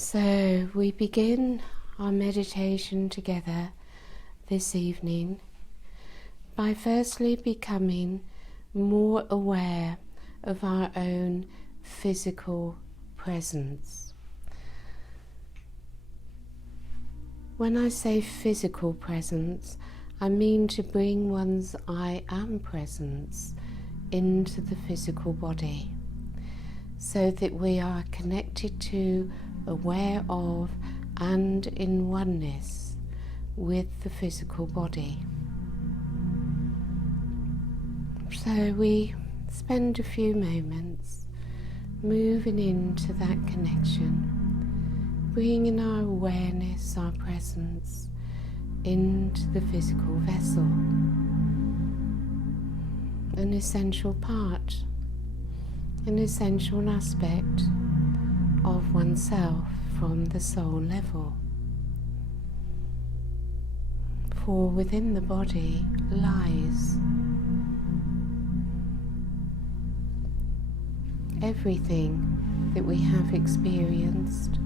So we begin our meditation together this evening by firstly becoming more aware of our own physical presence. When I say physical presence, I mean to bring one's I am presence into the physical body, so that we are connected to, aware of, and in oneness with the physical body. So we spend a few moments moving into that connection, bringing our awareness, our presence into the physical vessel, an essential part, an essential aspect of oneself from the soul level. For within the body lies everything that we have experienced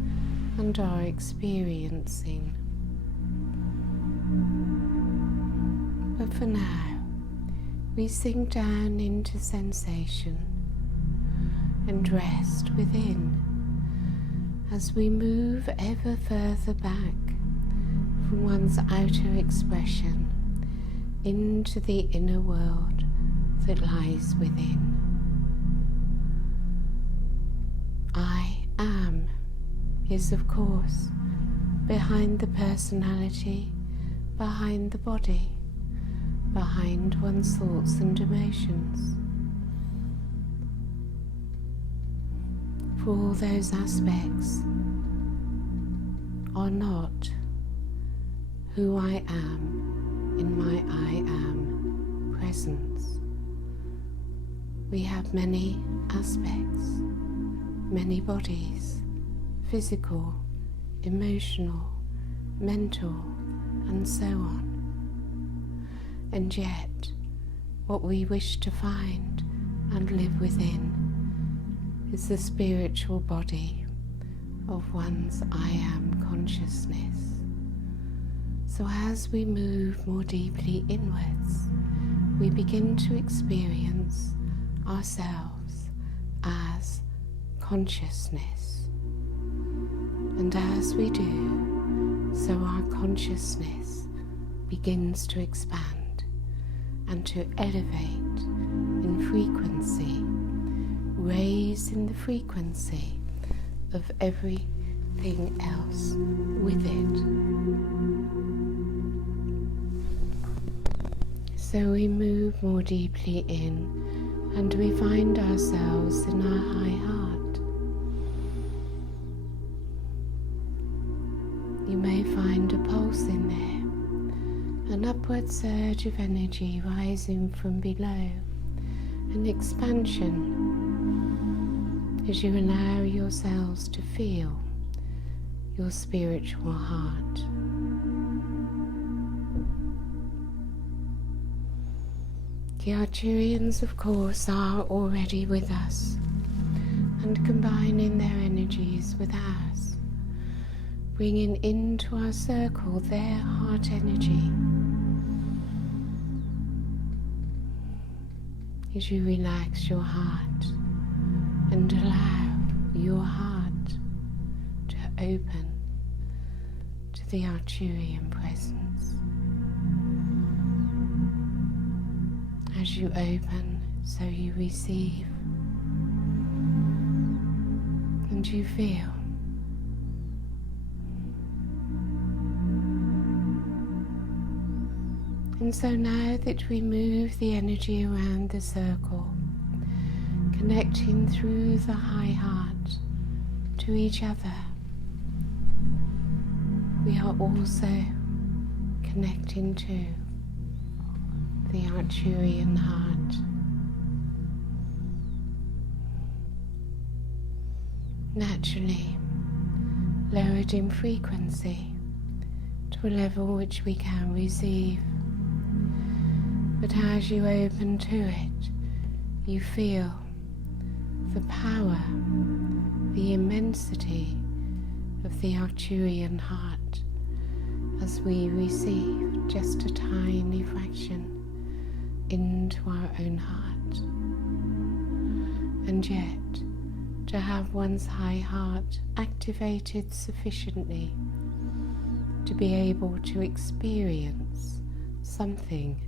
and are experiencing. But for now, we sink down into sensation and rest within as we move ever further back from one's outer expression into the inner world that lies within. I am is, of course, behind the personality, behind the body, behind one's thoughts and emotions. For all those aspects are not who I am in my I am presence. We have many aspects, many bodies, physical, emotional, mental, and so on. And yet, what we wish to find and live within is the spiritual body of one's I am consciousness. So as we move more deeply inwards, we begin to experience ourselves as consciousness. And as we do, so our consciousness begins to expand and to elevate in frequency, raise in the frequency of everything else with it. So we move more deeply in and we find ourselves in our high heart. You may find a pulse in there, an upward surge of energy rising from below, an expansion as you allow yourselves to feel your spiritual heart. The Arcturians, of course, are already with us and combining their energies with ours, bringing into our circle their heart energy. As you relax your heart and allow your heart to open to the Arcturian presence. As you open, so you receive, and you feel. And so now that we move the energy around the circle, connecting through the high heart to each other, we are also connecting to the Arcturian heart. Naturally lowered in frequency to a level which we can receive. But as you open to it, you feel the power, the immensity of the Arcturian heart as we receive just a tiny fraction into our own heart. And yet, to have one's high heart activated sufficiently to be able to experience something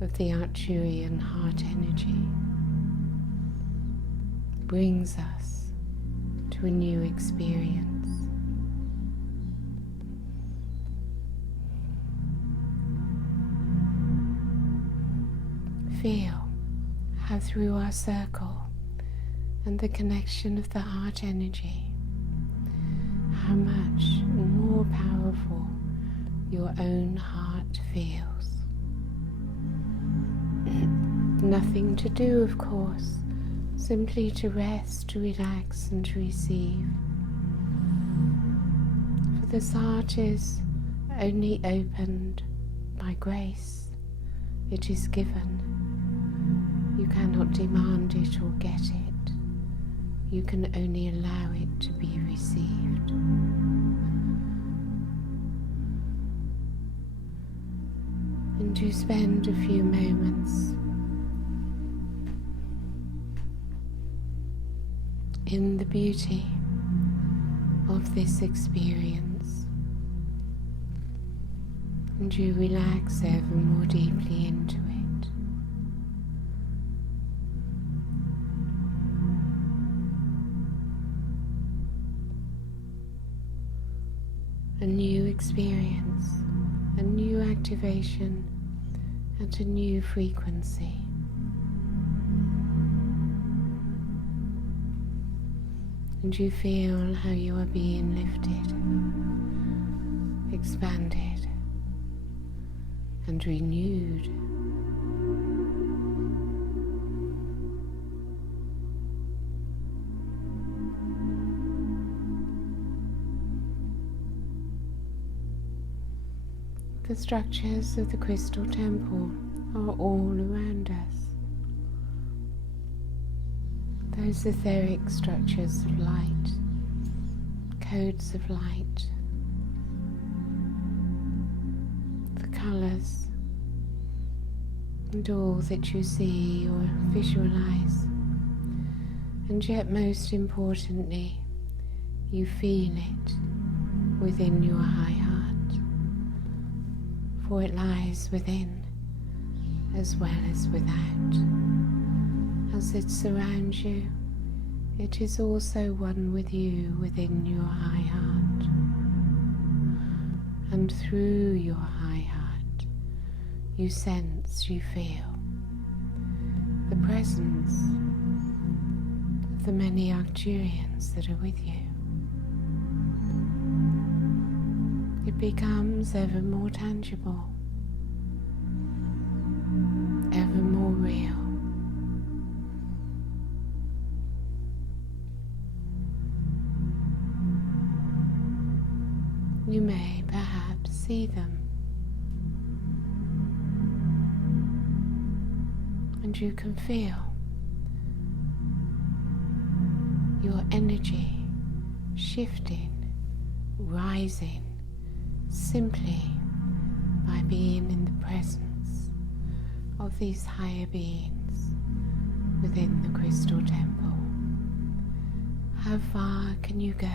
of the Arcturian heart energy brings us to a new experience. Feel how through our circle and the connection of the heart energy, how much more powerful your own heart feels. Nothing to do, of course, simply to rest, to relax and to receive. For this heart is only opened by grace. It is given. You cannot demand it or get it. You can only allow it to be received. And to spend a few moments in the beauty of this experience, and you relax ever more deeply into it. A new experience, a new activation, at a new frequency. And you feel how you are being lifted, expanded, and renewed. The structures of the crystal temple are all around us. Those etheric structures of light, codes of light, the colours, and all that you see or visualize. And yet, most importantly, you feel it within your high heart. For it lies within as well as without. As it surrounds you, it is also one with you within your high heart. And through your high heart, you sense, you feel the presence of the many Arcturians that are with you. It becomes ever more tangible, ever more real. You may perhaps see them, and you can feel your energy shifting, rising, simply by being in the presence of these higher beings within the crystal temple. How far can you go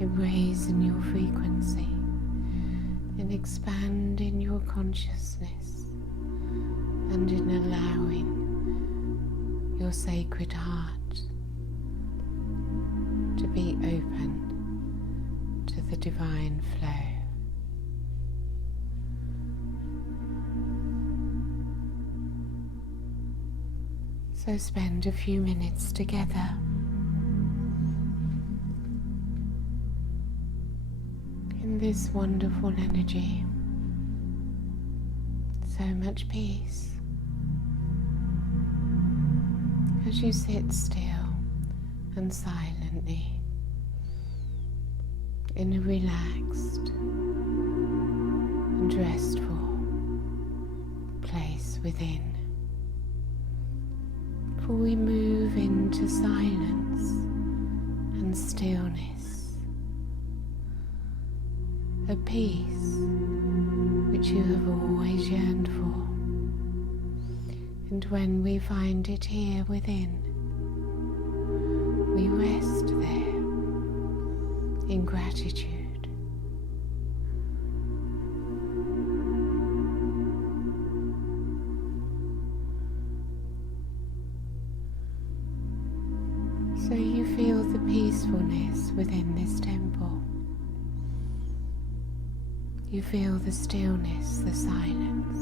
in raising your frequency, in expanding your consciousness, and in allowing your sacred heart to be open to the divine flow. So spend a few minutes together in this wonderful energy. So much peace as you sit still and silently in a relaxed and restful place within. For we move into silence and stillness a peace which you have always yearned for. And when we find it here within, we rest there in gratitude. So you feel the peacefulness within this temple. You feel the stillness, the silence,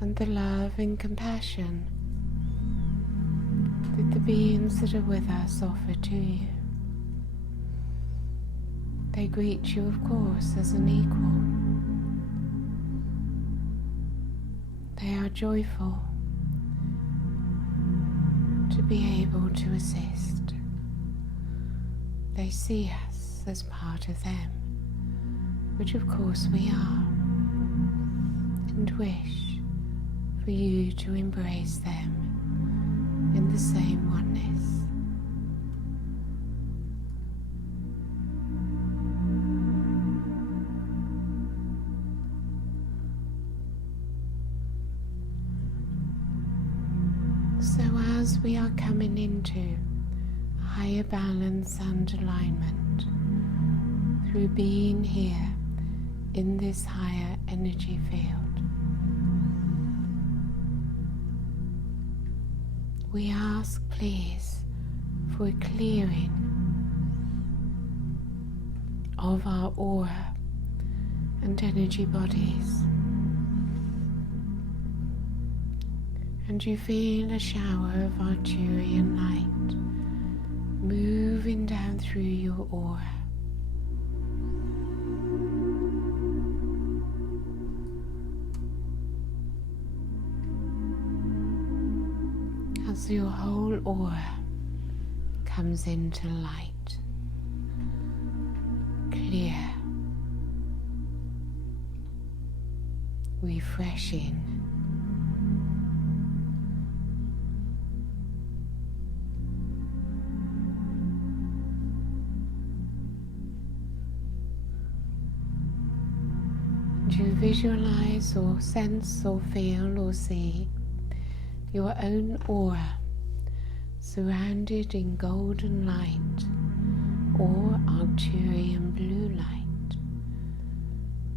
and the love and compassion that the beings that are with us offer to you. They greet you, of course, as an equal. They are joyful to be able to assist. They see us as part of them, which of course we are, and wish for you to embrace them in the same oneness. So as we are coming into higher balance and alignment through being here in this higher energy field, we ask, please, for a clearing of our aura and energy bodies. And you feel a shower of Arcturian light moving down through your aura. As your whole aura comes into light, clear, refreshing, you visualize or sense or feel or see your own aura surrounded in golden light or Arcturian blue light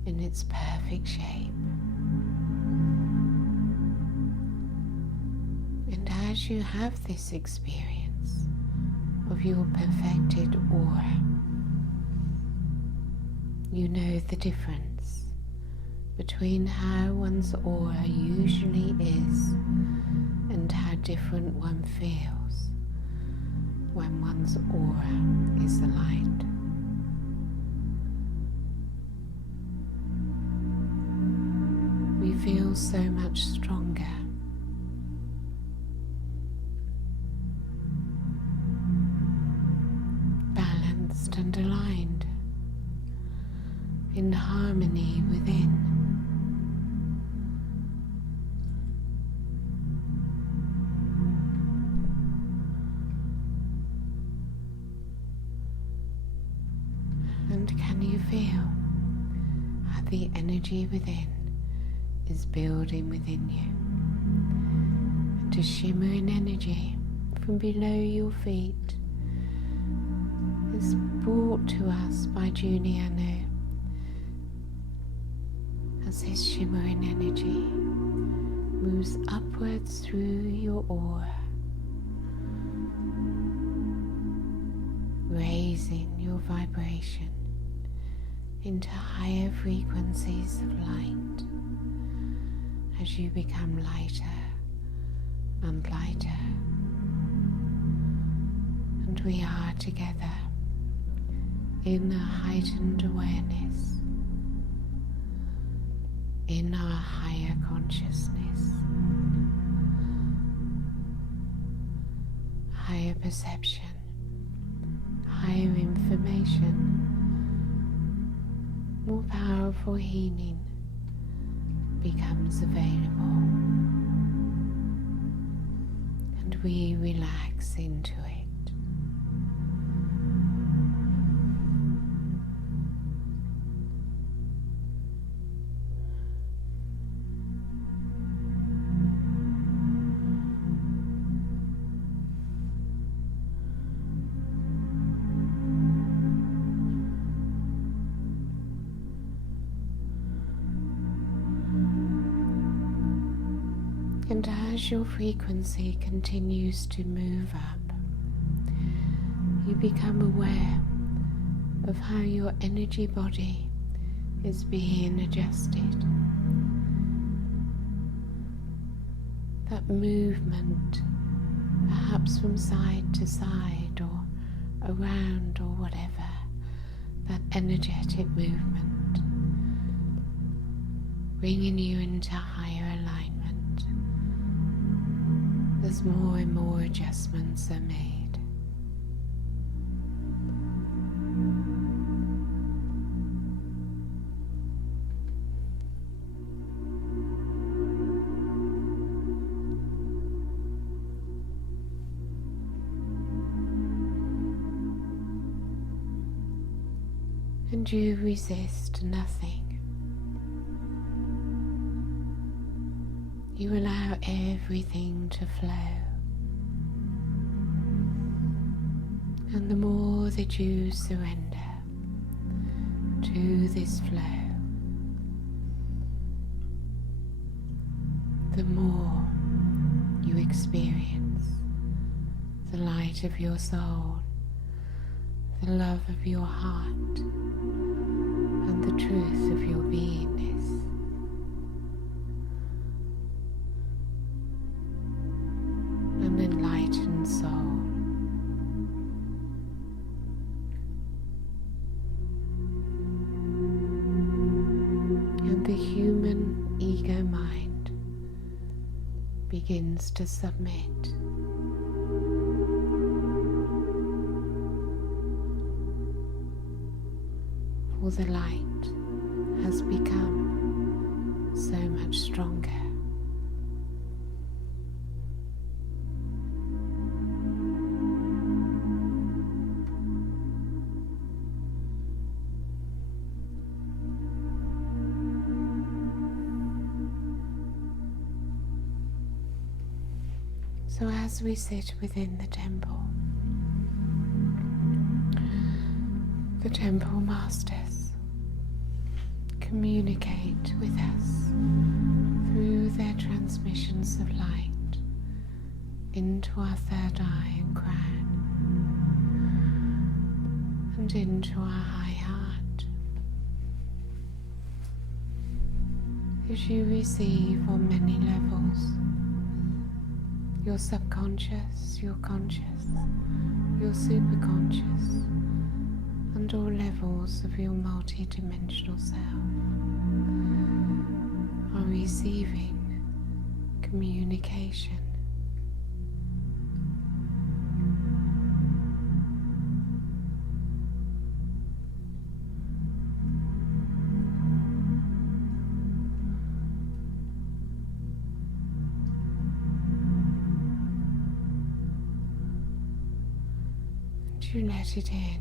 in its perfect shape. And as you have this experience of your perfected aura, you know the difference between how one's aura usually is and how different one feels when one's aura is aligned. We feel so much stronger, balanced and aligned, in harmony within. Can you feel how the energy within is building within you? And a shimmering energy from below your feet is brought to us by Giuliano as this shimmering energy moves upwards through your aura, raising your vibration into higher frequencies of light as you become lighter and lighter. And we are together in a heightened awareness, in our higher consciousness, higher perception, higher information, more powerful healing becomes available, and we relax into it. And as your frequency continues to move up, you become aware of how your energy body is being adjusted. That movement, perhaps from side to side or around or whatever, that energetic movement, bringing you into higher alignment as more and more adjustments are made. And you resist nothing. You allow everything to flow. And the more that you surrender to this flow, the more you experience the light of your soul, the love of your heart, and the truth of your beingness. An enlightened soul. And the human ego mind begins to submit. For the light has become so much stronger. So as we sit within the temple masters communicate with us through their transmissions of light into our third eye and crown and into our high heart. As you receive on many levels, your subconscious, your conscious, your superconscious, and all levels of your multi-dimensional self are receiving communication. And you let it in.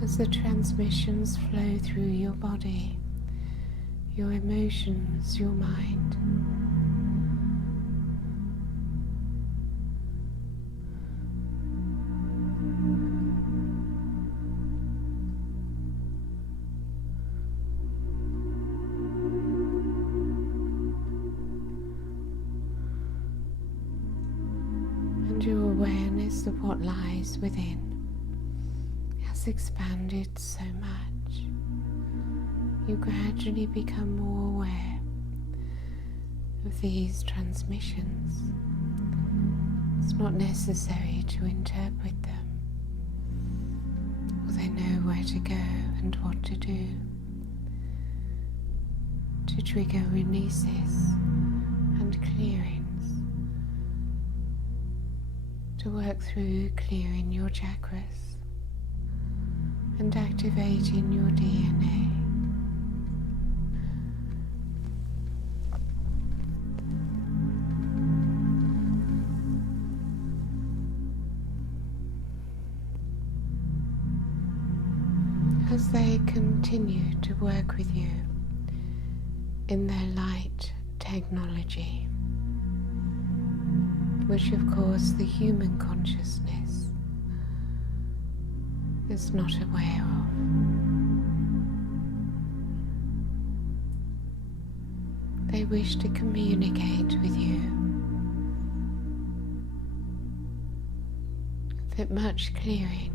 As the transmissions flow through your body, your emotions, your mind, and your awareness of what lies within expanded so much, you gradually become more aware of these transmissions. It's not necessary to interpret them, or they know where to go and what to do. To trigger releases and clearings, to work through clearing your chakras and activating your DNA. As they continue to work with you in their light technology, which of course the human consciousness is not aware of. They wish to communicate with you that much clearing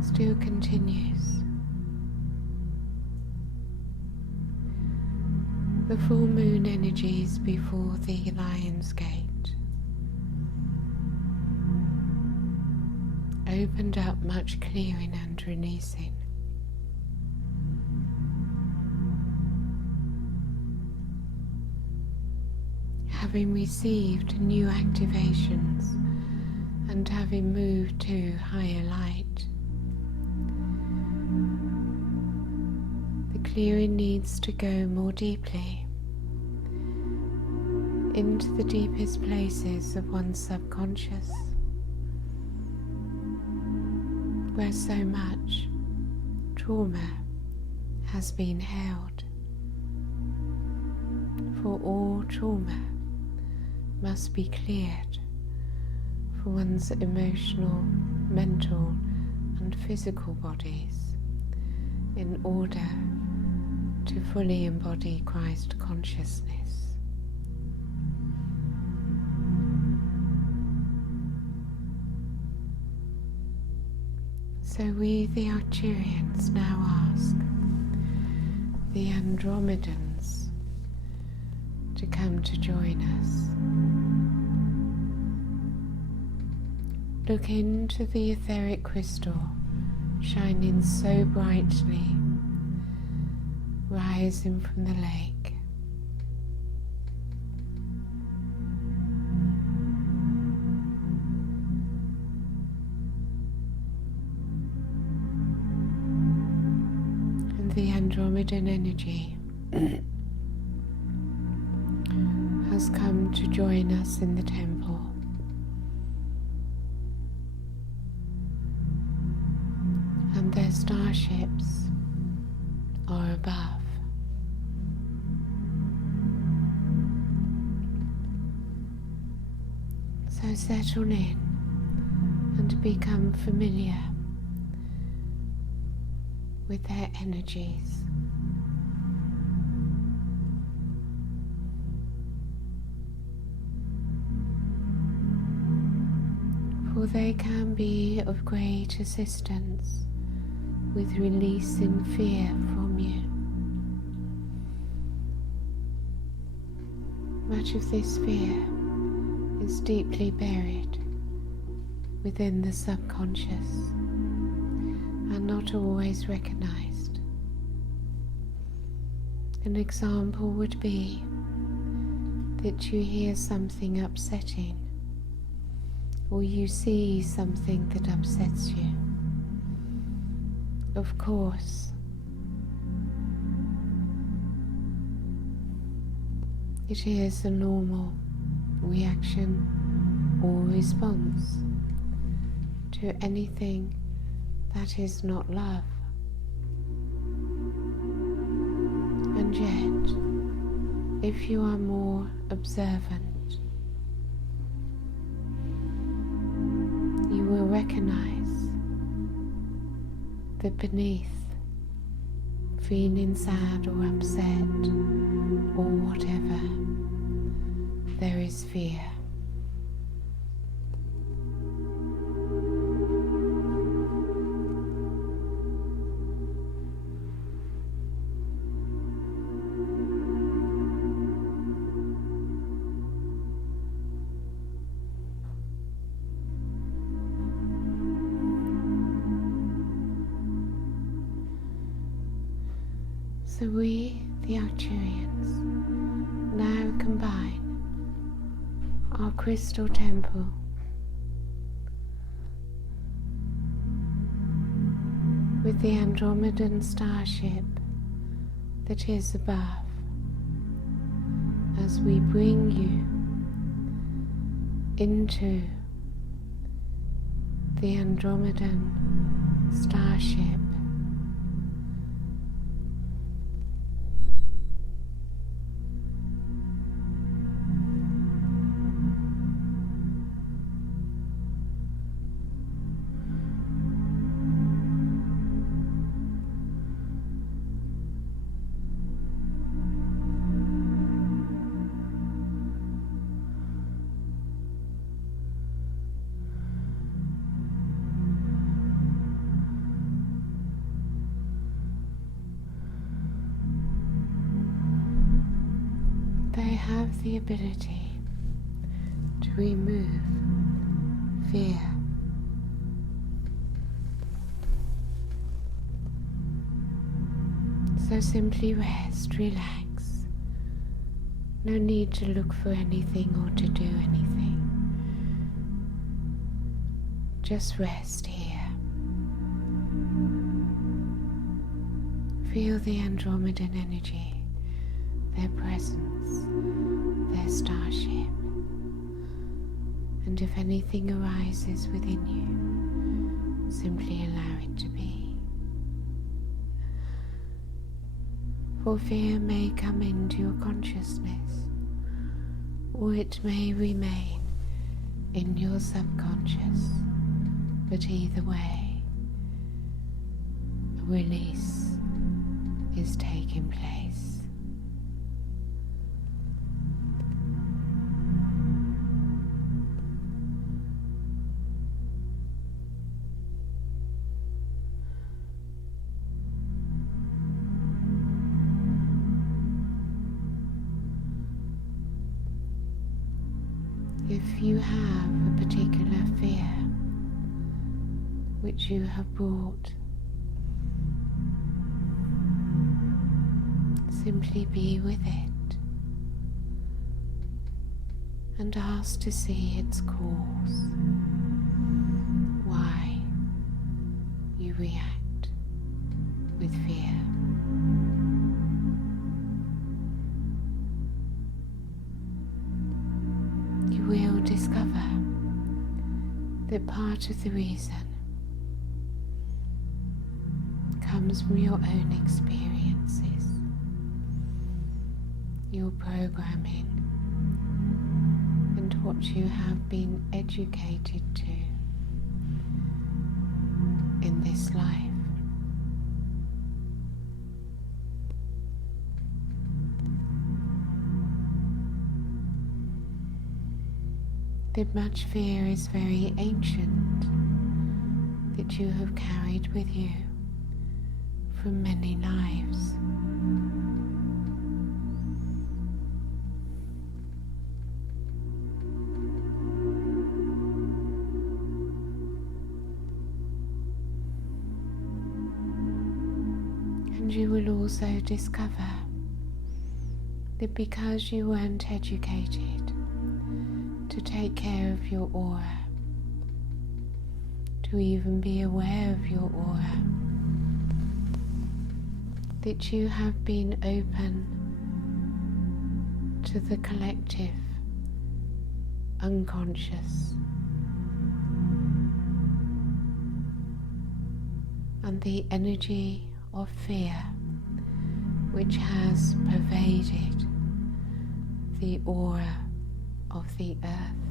still continues. The full moon energies before the Lion's Gate opened up much clearing and releasing. Having received new activations and having moved to higher light, the clearing needs to go more deeply into the deepest places of one's subconscious, where so much trauma has been held. For all trauma must be cleared for one's emotional, mental and physical bodies in order to fully embody Christ consciousness. So we, the Arcturians, now ask the Andromedans to come to join us. Look into the etheric crystal shining so brightly, rising from the lake. And the Andromedan energy has come to join us in the temple. And their starships are above. So settle in and become familiar with their energies. For they can be of great assistance with releasing fear from you. Much of this fear is deeply buried within the subconscious and not always recognized. An example would be that you hear something upsetting, or you see something that upsets you. Of course, it is a normal reaction or response to anything that is not love. And yet, if you are more observant, you will recognize that beneath feeling sad or upset or whatever, there is fear. So we, the Arcturians, now combine our crystal temple with the Andromedan Starship that is above, as we bring you into the Andromedan Starship. they have the ability to remove fear. So simply rest, relax. No need to look for anything or to do anything. Just rest here. Feel the Andromedan energy, their presence, their starship. And if anything arises within you, simply allow it to be. For fear may come into your consciousness, or it may remain in your subconscious, but either way, a release is taking place. If you have a particular fear which you have brought, simply be with it and ask to see its cause, why you react with fear. You will discover that part of the reason comes from your own experiences, your programming, and what you have been educated to in this life. That much fear is very ancient, that you have carried with you from many lives. And you will also discover that because you weren't educated to take care of your aura, to even be aware of your aura, that you have been open to the collective unconscious and the energy of fear which has pervaded the aura of the earth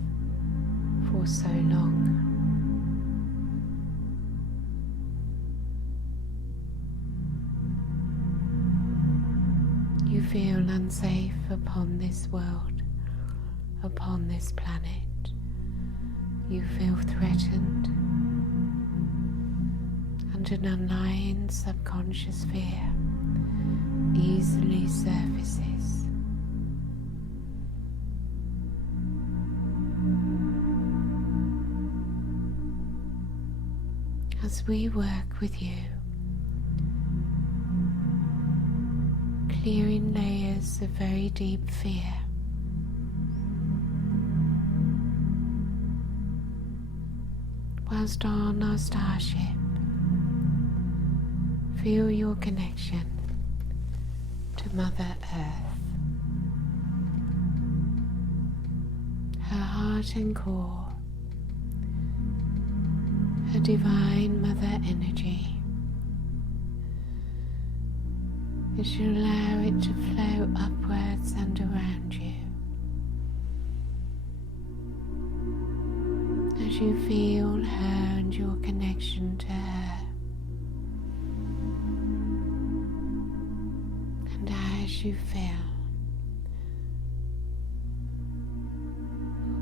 for so long. You feel unsafe upon this world, upon this planet. You feel threatened, and an underlying subconscious fear easily surfaces. As we work with you, clearing layers of very deep fear, whilst on our starship, feel your connection to Mother Earth, her heart and core, her divine Mother energy, as you allow it to flow upwards and around you. As you feel her and your connection to her, and as you feel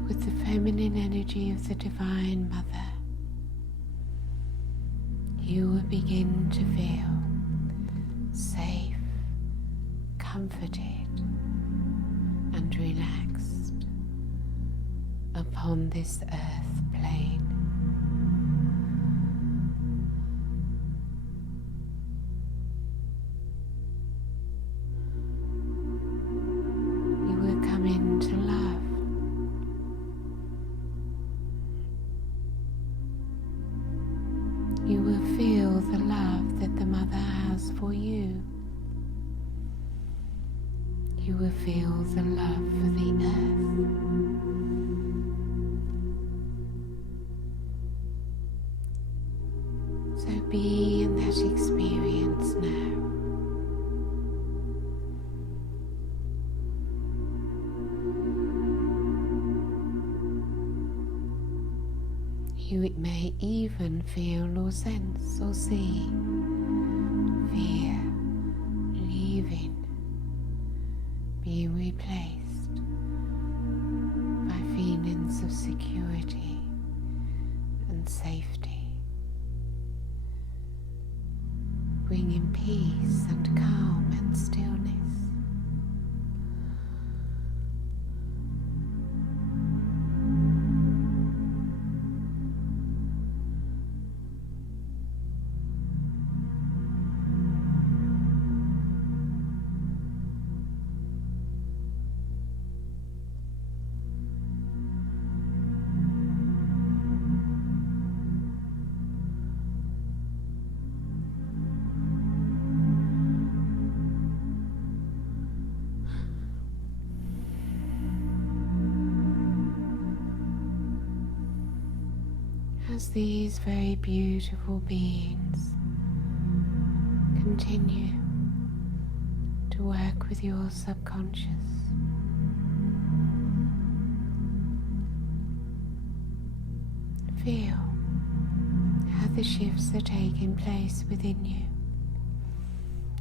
with the feminine energy of the Divine Mother, you will begin to feel safe, comforted, and upon this earth plane. You will come into love. You will feel the love that the Mother has for you. You will feel the love for the earth. So be in that experience now. You may even feel or sense or see fear leaving, being replaced by feelings of security and safety, bringing peace and calm and stillness. As these very beautiful beings continue to work with your subconscious, feel how the shifts are taking place within you,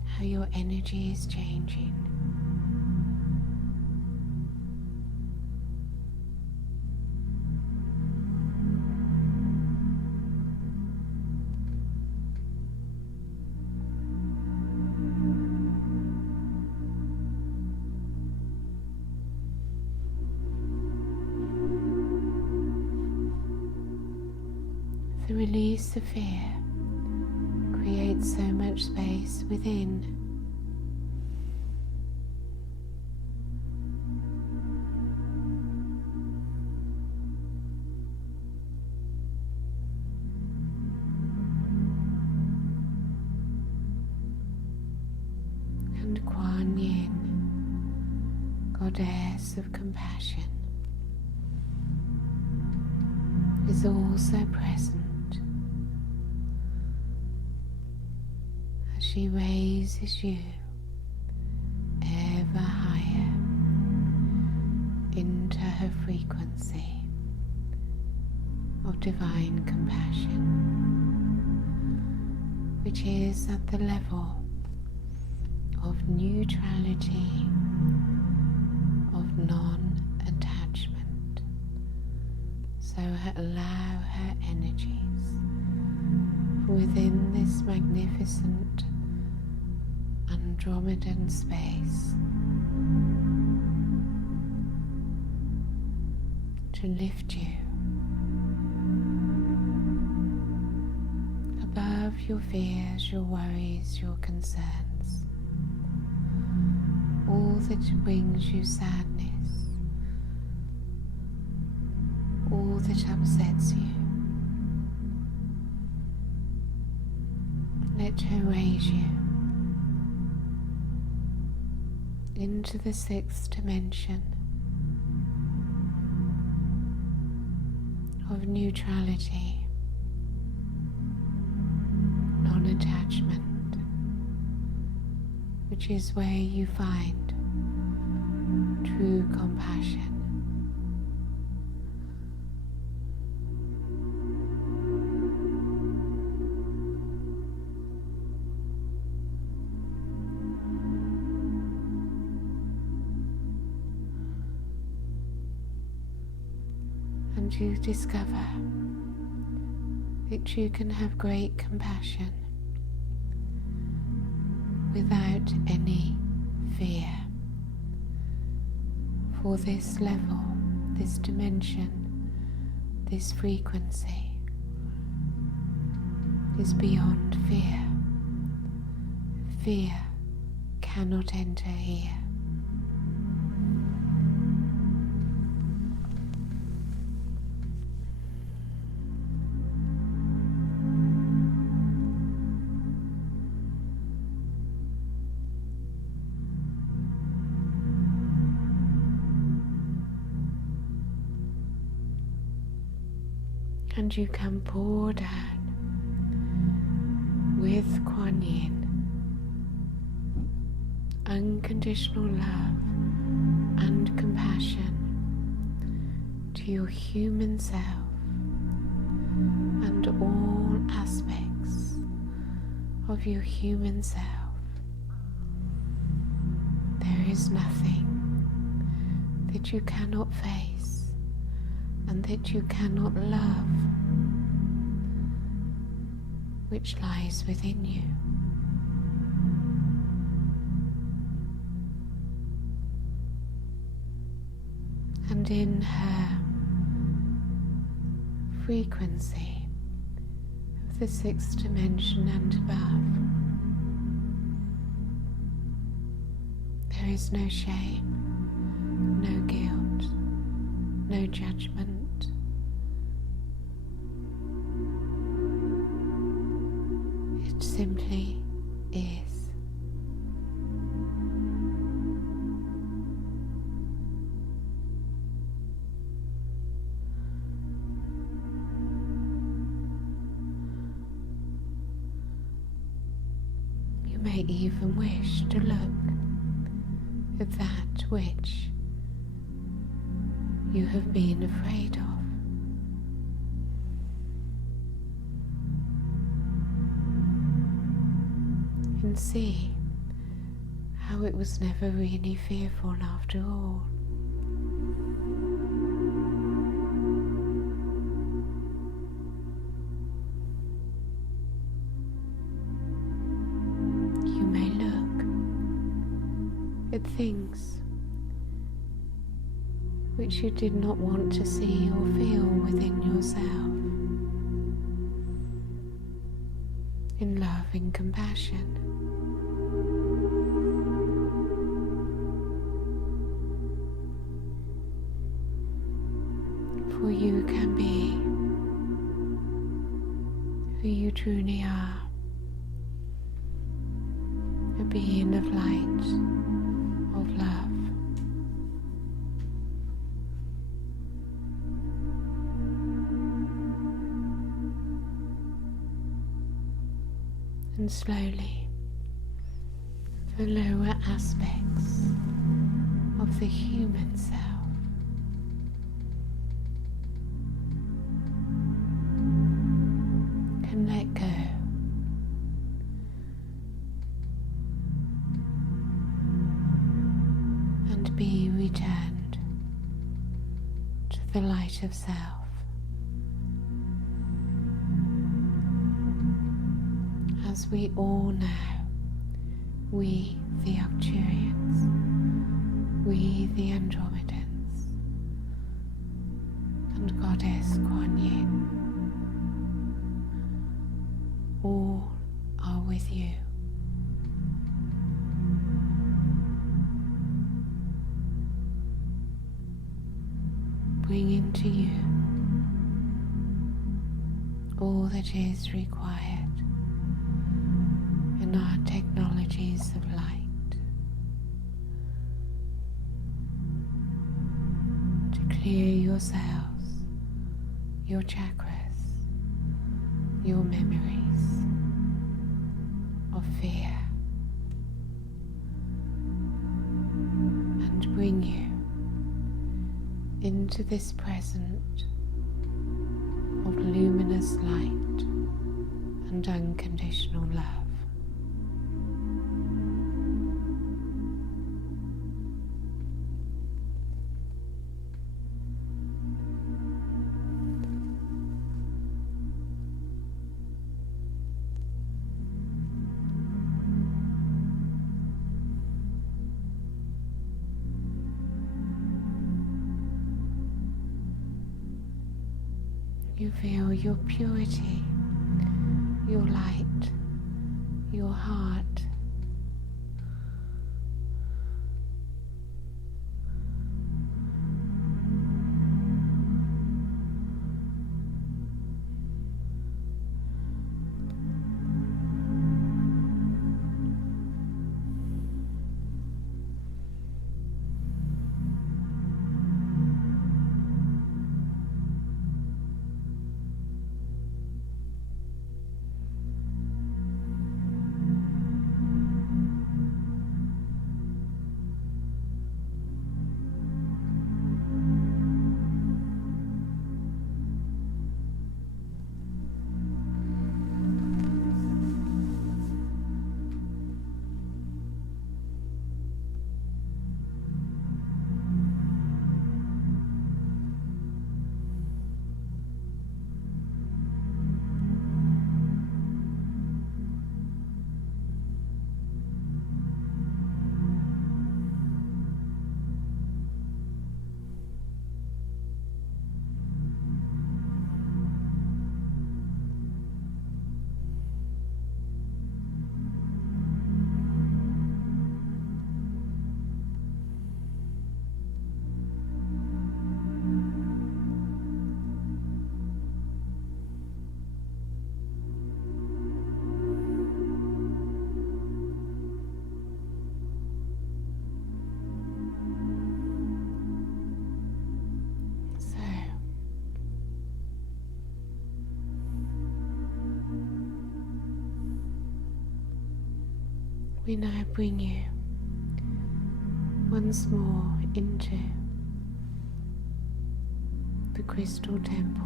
how your energy is changing. The release of fear creates so much space within. And Kuan Yin, goddess of compassion, is also present. She raises you ever higher into her frequency of divine compassion, which is at the level of neutrality, of non-attachment. So allow her energies within this magnificent Andromedan space to lift you above your fears, your worries, your concerns, all that brings you sadness, all that upsets you. Let her raise you into the sixth dimension of neutrality, non-attachment, which is where you find true compassion. And you discover that you can have great compassion without any fear, for this level, this dimension This frequency is beyond fear. Fear cannot enter here. And you can pour down with Kuan Yin unconditional love and compassion to your human self and all aspects of your human self. There is nothing that you cannot face and that you cannot love, which lies within you. And in her frequency of the sixth dimension and above, there is no shame, no guilt, no judgment. It simply is. You may even wish to look at that which you have been afraid of. And see how it was never really fearful after all. You may look at things which you did not want to see or feel within yourself in love and compassion. For you can be who you truly are, a being of light, of love. And slowly, the lower aspects of the human self can let go and be returned to the light of self. As we all know, we the Arcturians, we the Andromedans, and Goddess Kuan Yin, all are with you. Bringing to you all that is required in our technologies of light to clear yourselves, your chakras, your memories of fear, and bring you into this present of luminous light and unconditional love. feel your purity, your light, your heart. We now bring you once more into the crystal temple.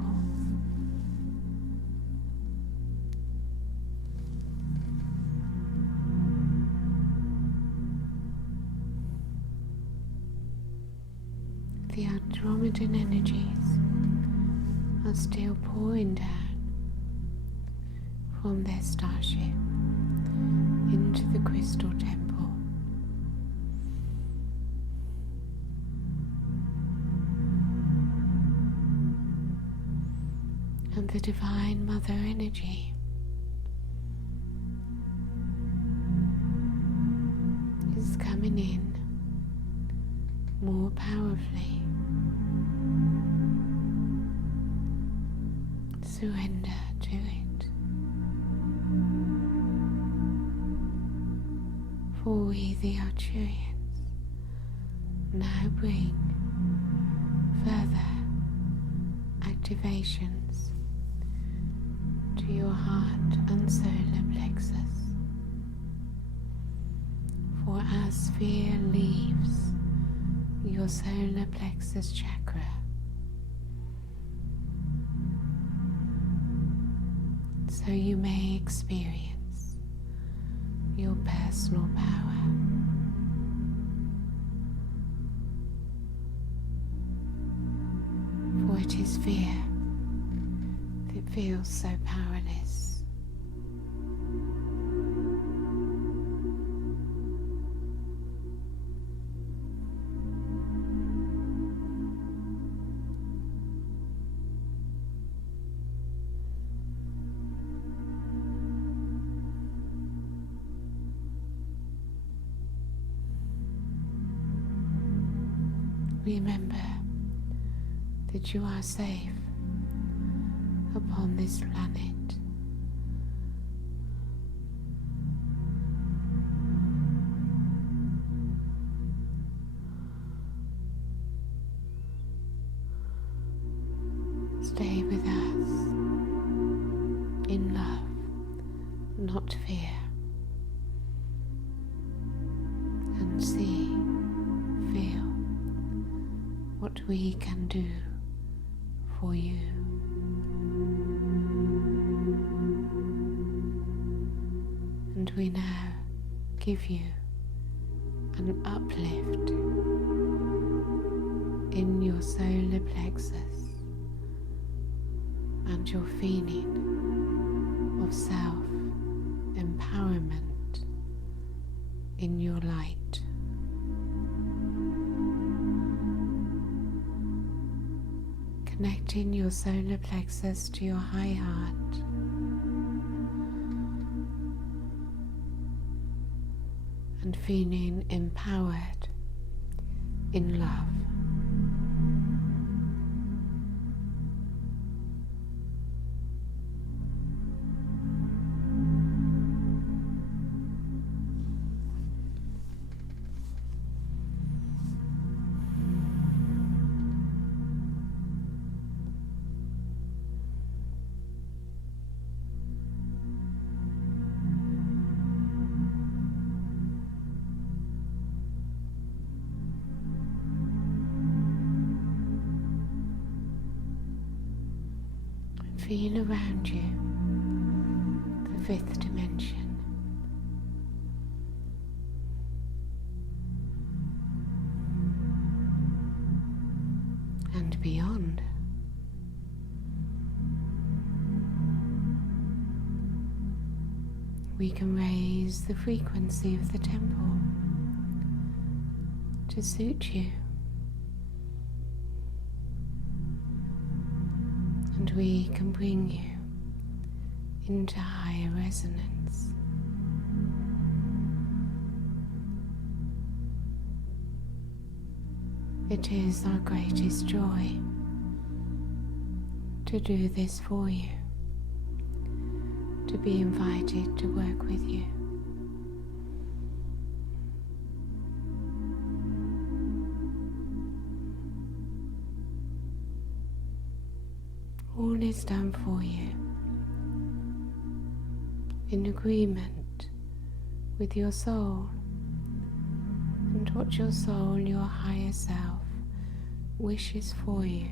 The Andromedan energies are still pouring down from their starship into the crystal temple. And the Divine Mother energy is coming in more powerfully. Surrender to it. For we, the Arcturians, now bring further activations to your heart and solar plexus. For as fear leaves your solar plexus chakra, so you may experience your personal power. For it is fear that feels so powerless. Remember that you are safe upon this planet. Stay with us in love, not fear, and see, feel what we can do for you. And we now give you an uplift in your solar plexus and your feeling of self-empowerment in your light. connecting your solar plexus to your high heart. And feeling empowered in love. Feel around you the fifth dimension, and beyond. We can raise the frequency of the temple to suit you. And we can bring you into higher resonance. It is our greatest joy to do this for you, to be invited to work with you. All is done for you in agreement with your soul and what your soul, your higher self, wishes for you.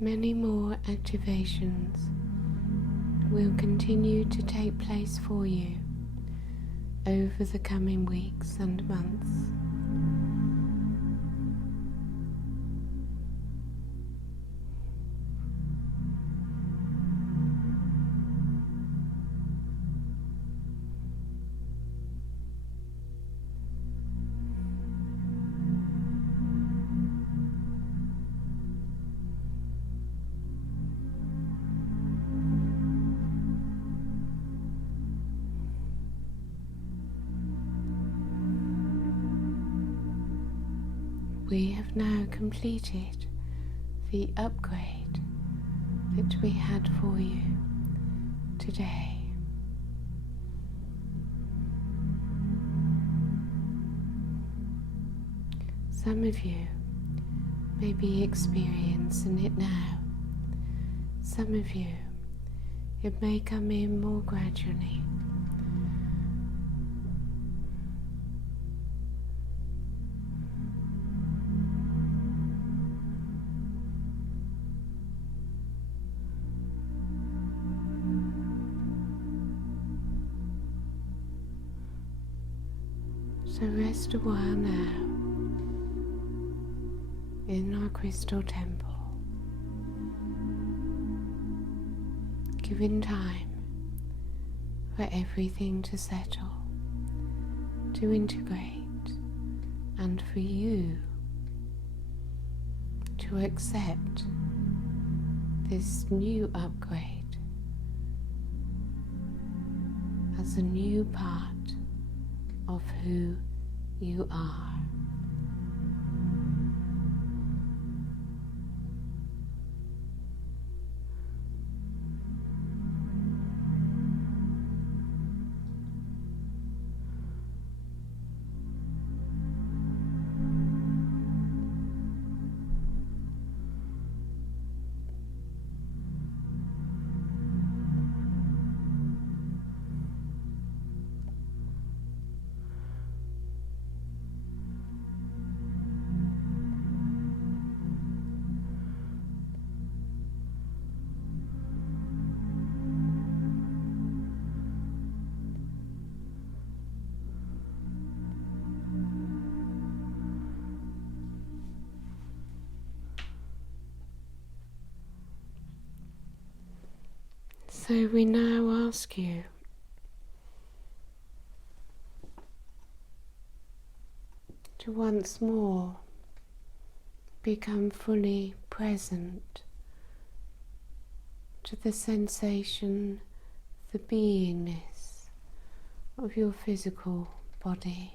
Many more activations will continue to take place for you over the coming weeks and months. We have now completed the upgrade that we had for you today. Some of you may be experiencing it now. Some of you, it may come in more gradually. So rest a while now in our crystal temple, giving time for everything to settle, to integrate, and for you to accept this new upgrade as a new part of who you are. So we now ask you to once more become fully present to the sensation, the beingness of your physical body,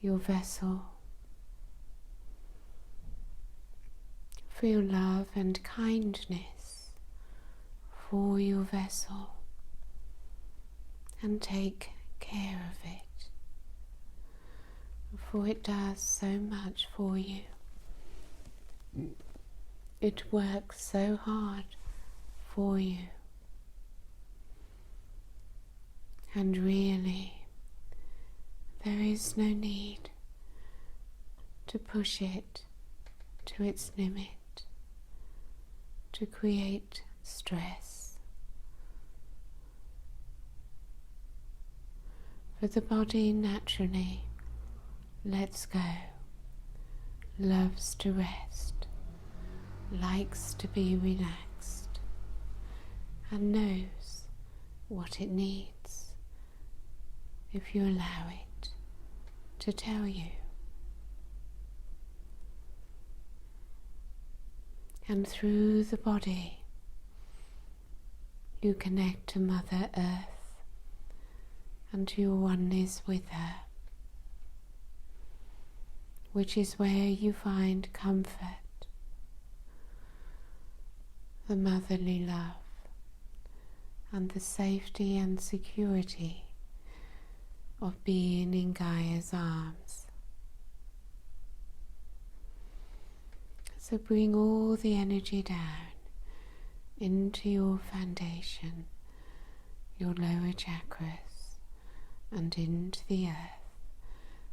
your vessel. Feel love and kindness for your vessel and take care of it, for it does so much for you. It works so hard for you, and really there is no need to push it to its limit, to create stress. For the body naturally lets go, loves to rest, likes to be relaxed, and knows what it needs if you allow it to tell you. And through the body you connect to Mother Earth and to your oneness with her, which is where you find comfort, the motherly love, and the safety and security of being in Gaia's arms. So bring all the energy down into your foundation, your lower chakras, and into the earth,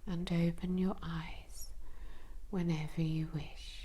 and open your eyes whenever you wish.